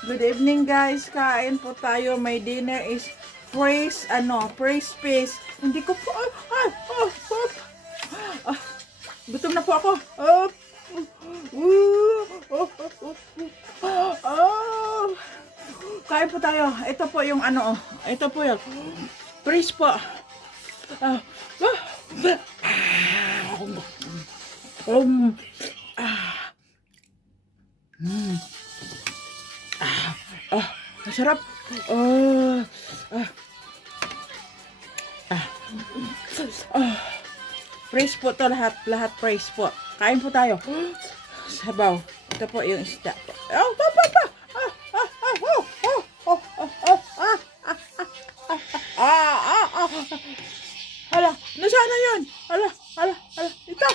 Good evening guys. Kain po tayo. My dinner is praise fish. Hindi ko po gutom na po ako. Kain po tayo. Ito po yung ito po yung praise po. Masarap. Praise po to lahat praise po. Kain po tayo. Sabaw. Ito po yung isda. Hala, nasaan na yun? Hala. Ito.